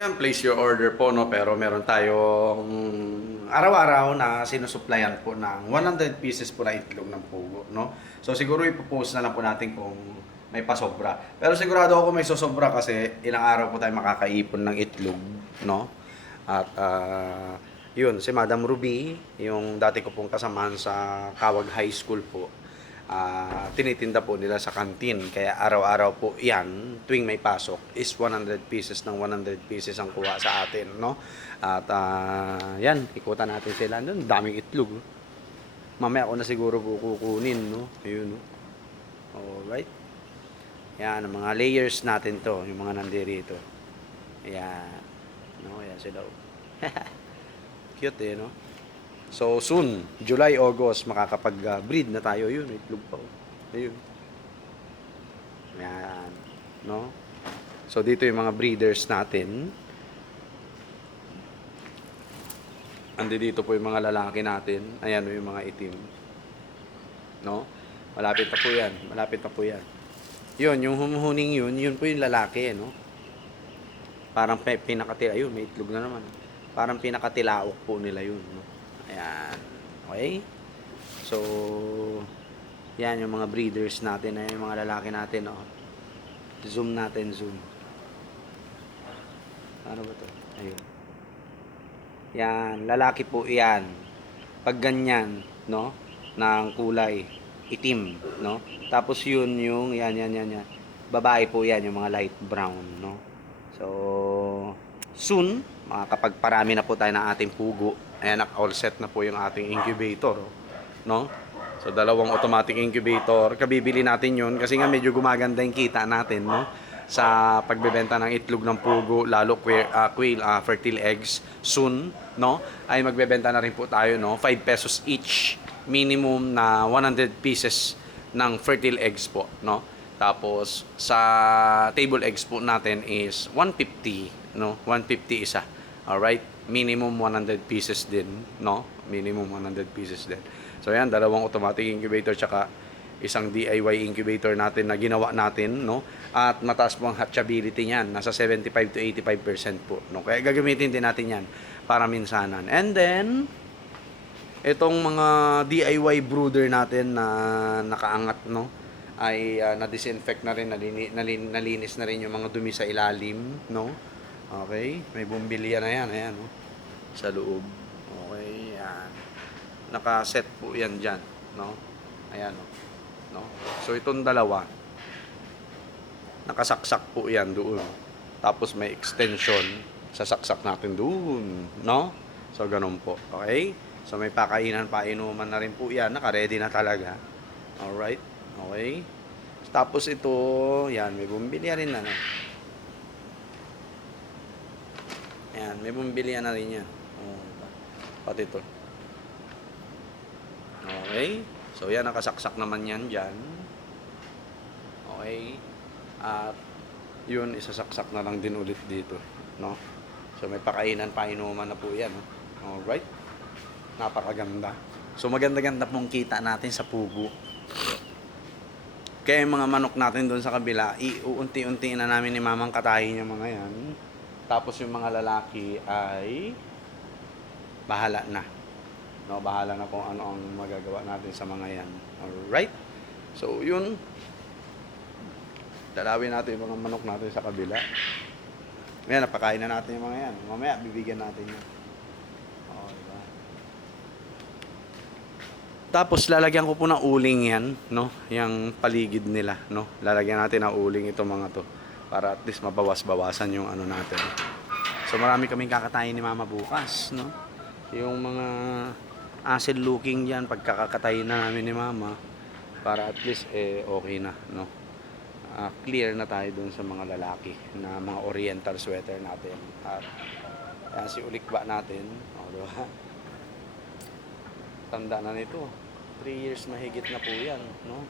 Yan, place your order po, no? Pero meron tayong araw-araw na sinusuplayan po ng 100 pieces po na itlog ng pugo, no? So siguro ipopost na lang po natin kung may pasobra. Pero sigurado ako may sosobra kasi ilang araw po tayo makakaipon ng itlog, no? At yun, si Madam Ruby, yung dati ko pong kasamahan sa Kawag High School po, tinitinda po nila sa kantin. Kaya araw-araw po yan, tuwing may pasok, is 100 pieces ng 100 pieces ang kuha sa atin, no? At yan, ikutan natin sila. Doon, daming itlog. Mamaya ako na siguro po kukunin, no? Ayun, no? Alright. Yan, ang mga layers natin to, yung mga nandirito. Ayan. No, ayan sila. Cute eh, no? So soon, July, August, makakapag-breed na tayo. Yun, itlog pa. Ayun. Ayan. No? So dito yung mga breeders natin. Andi dito po yung mga lalaki natin. Ayan yung mga itim. No? Malapit na po yan. Malapit na po yan. Yun, yung humuhuning yun po yung lalaki, no? Parang pinakatila. Ayun, may itlog na naman. Parang pinakatilaok po nila yun, no? Ayan. Okay? So, yan yung mga breeders natin. Ayan yung mga lalaki natin, oh. Zoom natin, zoom. Ano ba to? Ayun. Yan, lalaki po yan. Pag ganyan, no? Ng kulay, itim, no? Tapos yun yung, yan. Babae po yan, yung mga light brown, no? So, soon, makakapagparami na po tayo ng ating pugo. Ayan, all set na po yung ating incubator, no? So, dalawang automatic incubator. Kabibili natin yun kasi nga medyo gumaganda yung kita natin, no? Sa pagbebenta ng itlog ng pugo, lalo quail, fertile eggs, soon, no? Ay magbebenta na rin po tayo, no? 5 pesos each, minimum na 100 pieces ng fertile eggs po, no? Tapos, sa table eggs po natin is 150, no? 150 isa. Alright? Minimum 100 pieces din, no? Minimum 100 pieces din. So, yan, dalawang automatic incubator tsaka isang DIY incubator natin na ginawa natin, no? At mataas po ang hatchability niyan. Nasa 75 to 85% po, no? Kaya gagamitin din natin yan para minsanan. And then, itong mga DIY brooder natin na nakaangat, no? Ay na-disinfect na rin, nalinis na rin yung mga dumi sa ilalim, no? Okay, may bumbilya na yan, ayan, no? Sa loob. Okay, yan. Naka-set po yan dyan, no? Ayan, no? So, itong dalawa, nakasaksak po yan doon. Tapos may extension, sasaksak natin doon, no? So, ganun po, okay? So, may pakainan, painuman na rin po yan, naka-ready na talaga. Alright? Okay. Tapos ito, yan, may bumbilya rin na. Yan, may bumbilya na rin yan. Oh, pati ito. Okay. So, yan, nakasaksak naman yan dyan. Okay. At, yun, isasaksak na lang din ulit dito. No? So, may pakainan, painuman na po yan. Alright. Napakaganda. So, maganda-ganda pong kita natin sa pugo. Kaya yung mga manok natin doon sa kabila, iuunti-unti na namin ni mamang katahin yung mga yan. Tapos yung mga lalaki ay bahala na. No, bahala na kung ano ang magagawa natin sa mga yan. Alright? So, yun. Dalawin natin yung mga manok natin sa kabila. Ngayon, napakain na natin yung mga yan. Mamaya, bibigyan natin yan. Tapos lalagyan ko po ng uling yan, no? Yung paligid nila, no? Lalagyan natin ng uling itong mga to para at least mabawas-bawasan yung ano natin. So marami kaming kakatayin ni Mama bukas, no? Yung mga acid looking diyan pagkakatayin na namin ni Mama para at least okay na, no? Clear na tayo dun sa mga lalaki na mga oriental sweater natin. At si ulikba natin, diba? Tanda na nito. 3 years mahigit na po yan, no?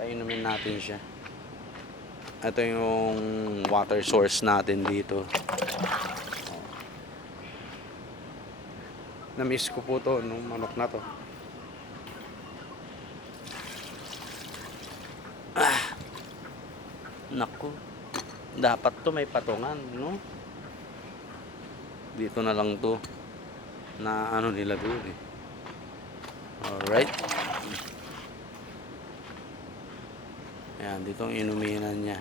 Painumin natin siya. Ito yung water source natin dito. Na-miss ko po to nung manok na to. Naku. Dapat to may patungan, no? Dito na lang to na ano nila doon eh. Alright. Ayan, dito ang inuminan niya.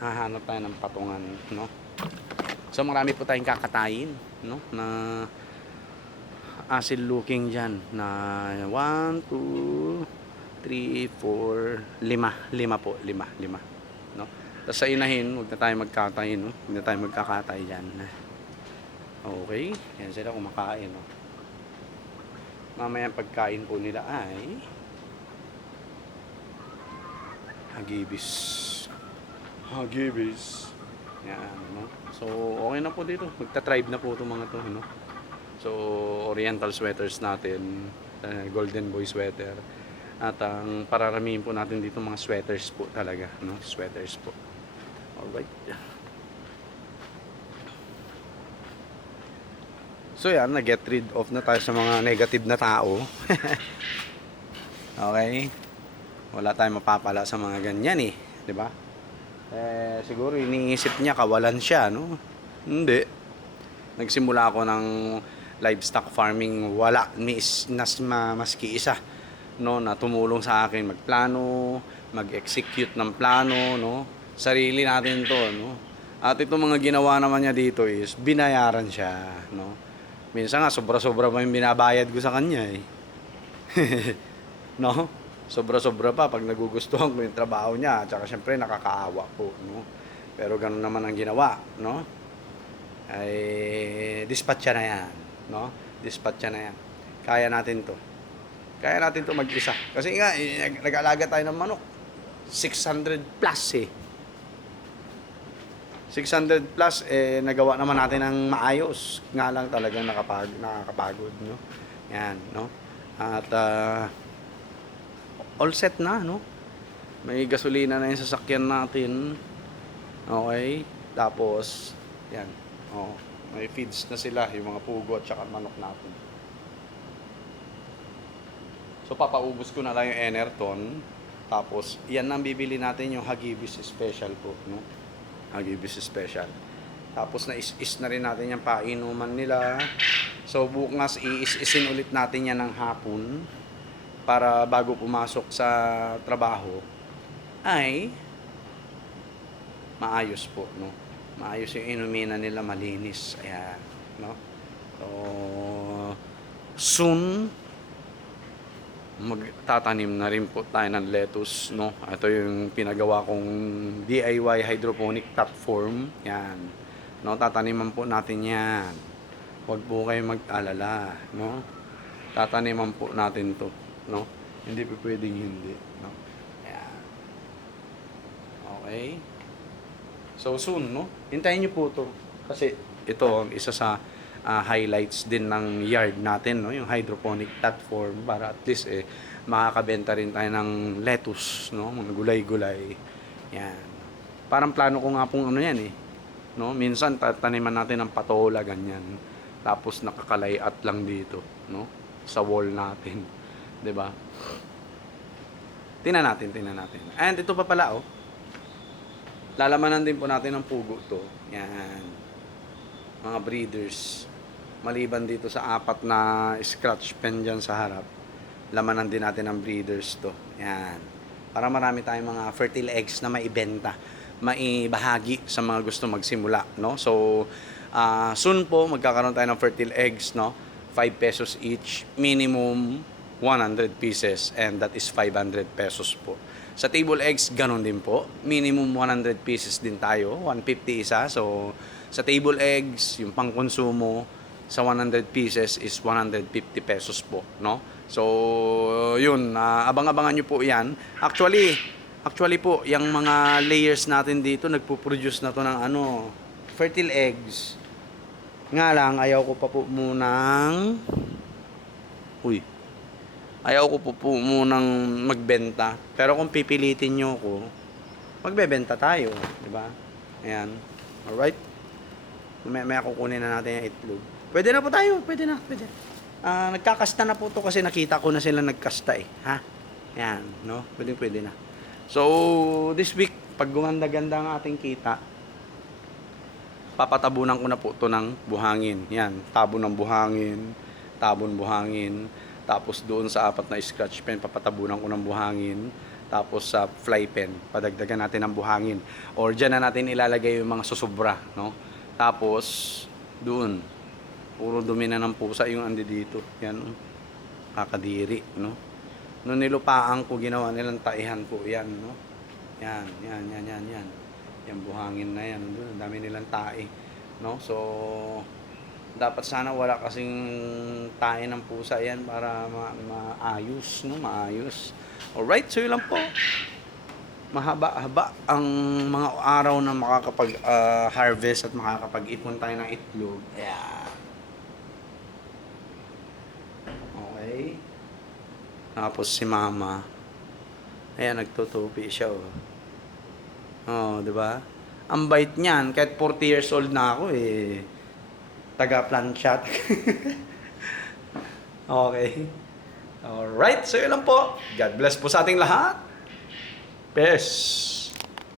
Hahanap tayo ng patungan, no? So marami po tayong kakatayin, no? Na asil looking dyan na 1, 2, 3, 4, 5 po, 5, no? Tapos sa inahin, huwag na tayo magkatay, no? Huwag na tayo magkakatay dyan. Okay, yan sila kumakain, no? Mamaya pagkain po nila ay hagibis. Hagibis. Yan, no? So, okay na po dito. Magta-tribe na po itong mga to, no? So, oriental sweaters natin, golden boy sweater. At ang pararamihin po natin dito mga sweaters po talaga, no? Sweaters po. Alright. So yan, nag-get rid of na tayo sa mga negative na tao. Okay? Wala tayong mapapala sa mga ganyan eh, 'di ba? Siguro iniisip niya kawalan siya, no? Hindi. Nagsimula ako ng livestock farming, wala maski isa, no, na tumulong sa akin magplano, mag-execute ng plano, no? Sarili natin 'to, no? At itong mga ginawa naman niya dito is binayaran siya, no? Minsan nga, sobra-sobra pa yung binabayad ko sa kanya eh. No? Sobra-sobra pa pag nagugustuhan ko yung trabaho niya. Tsaka syempre nakakaawa po. No? Pero ganun naman ang ginawa. No? Ay, dispatcha na yan. No? Dispatcha na yan. Kaya natin to. Kaya natin to mag-isa. Kasi nga, nag-alaga tayo ng manok. 600 plus eh. 600 plus nagawa naman natin ng maayos, nga lang talagang nakakapagod, no? Yan, no? At all set na, no? May gasolina na yung sasakyan natin. Okay? Tapos yan. Oh, may feeds na sila yung mga pugo at saka manok natin. So papaubos ko na lang yung Enerton. Tapos yan ang bibili natin, yung Hagibis special po, no? Hagibis special. Tapos na-is na rin natin yung painuman nila. So bukas iis-isin ulit natin yan ng hapon para bago pumasok sa trabaho ay maayos po, no? Maayos yung inuminan nila, malinis. Ayan, no? So soon magtatanim na rin po tayo ng lettuce, no? Ito yung pinagawa kong DIY hydroponic platform. Yan. No, tataniman po natin 'yan. Huwag po kayong mag-alala, no? Tataniman po natin 'to, no? Hindi po pwedeng hindi, no? Yan. Okay. So soon, no? Hintayin niyo po 'to kasi ito ang isa sa highlights din ng yard natin, no, yung hydroponic platform, para at least makakabenta rin tayo ng lettuce, no, mga gulay-gulay. Yan. Parang plano ko nga pong ano yan eh, no, minsan tataniman natin ng patola ganyan. Tapos nakakalayat lang dito, no, sa wall natin, 'di ba? Tingnan natin. And ito pa pala oh. Lalamanan din po natin ng pugo to. Yan. Mga breeders. Maliban dito sa 4 na scratch pen dyan sa harap, lamanan din natin ng breeders to. Yan. Para marami tayong mga fertile eggs na maibenta, maibahagi sa mga gusto magsimula, no? So, soon po magkakaroon tayo ng fertile eggs, no? 5 pesos each, minimum 100 pieces, and that is 500 pesos po. Sa table eggs, ganun din po. Minimum 100 pieces din tayo, 150 isa. So, sa table eggs, yung pangkonsumo, sa 100 pieces is 150 pesos po, no? So, yun, abang-abangan nyo po yan. Actually po, yung mga layers natin dito, nagpo-produce na to ng ano, fertile eggs. Nga lang, ayaw ko pa po munang magbenta. Pero kung pipilitin nyo ko, magbebenta tayo, di ba? Ayan. Alright? May kukunin na natin yung itlog. Pwede na po tayo, pwede na. Nagkakasta na po to kasi nakita ko na sila nagkasta eh. Ha? Ayan, no? Pwede na. So, this week, pag gumanda-ganda ang ating kita, papatabunan ko na po to ng buhangin. Yan, tabon ng buhangin, tabon buhangin. Tapos doon sa 4 na scratch pen, papatabunan ko ng buhangin. Tapos sa fly pen, padagdagan natin ng buhangin. Or dyan na natin ilalagay yung mga susubra, no? Tapos, doon, puro dumi na ng pusa yung andi dito. Yan, kakadiri, no? Nung nilupaan ko, ginawa nilang taihan ko, yan, no? Yan. Yung buhangin na yan, doon, ang dami nilang tae, no? So, dapat sana wala kasing tae ng pusa yan para maayos, no? Maayos. Alright, so yun lang po. Mahaba-haba ang mga araw na makakapag-harvest at makakapag-ipon tayo ng itlog. Ayan. Okay. Tapos si mama. Ayan, nagtutupi siya, oh. Oh, di ba? Ang bait niyan, kahit 40 years old na ako, eh. Taga-plansya. Okay. Alright, so yun lang po. God bless po sa ating lahat. Peace.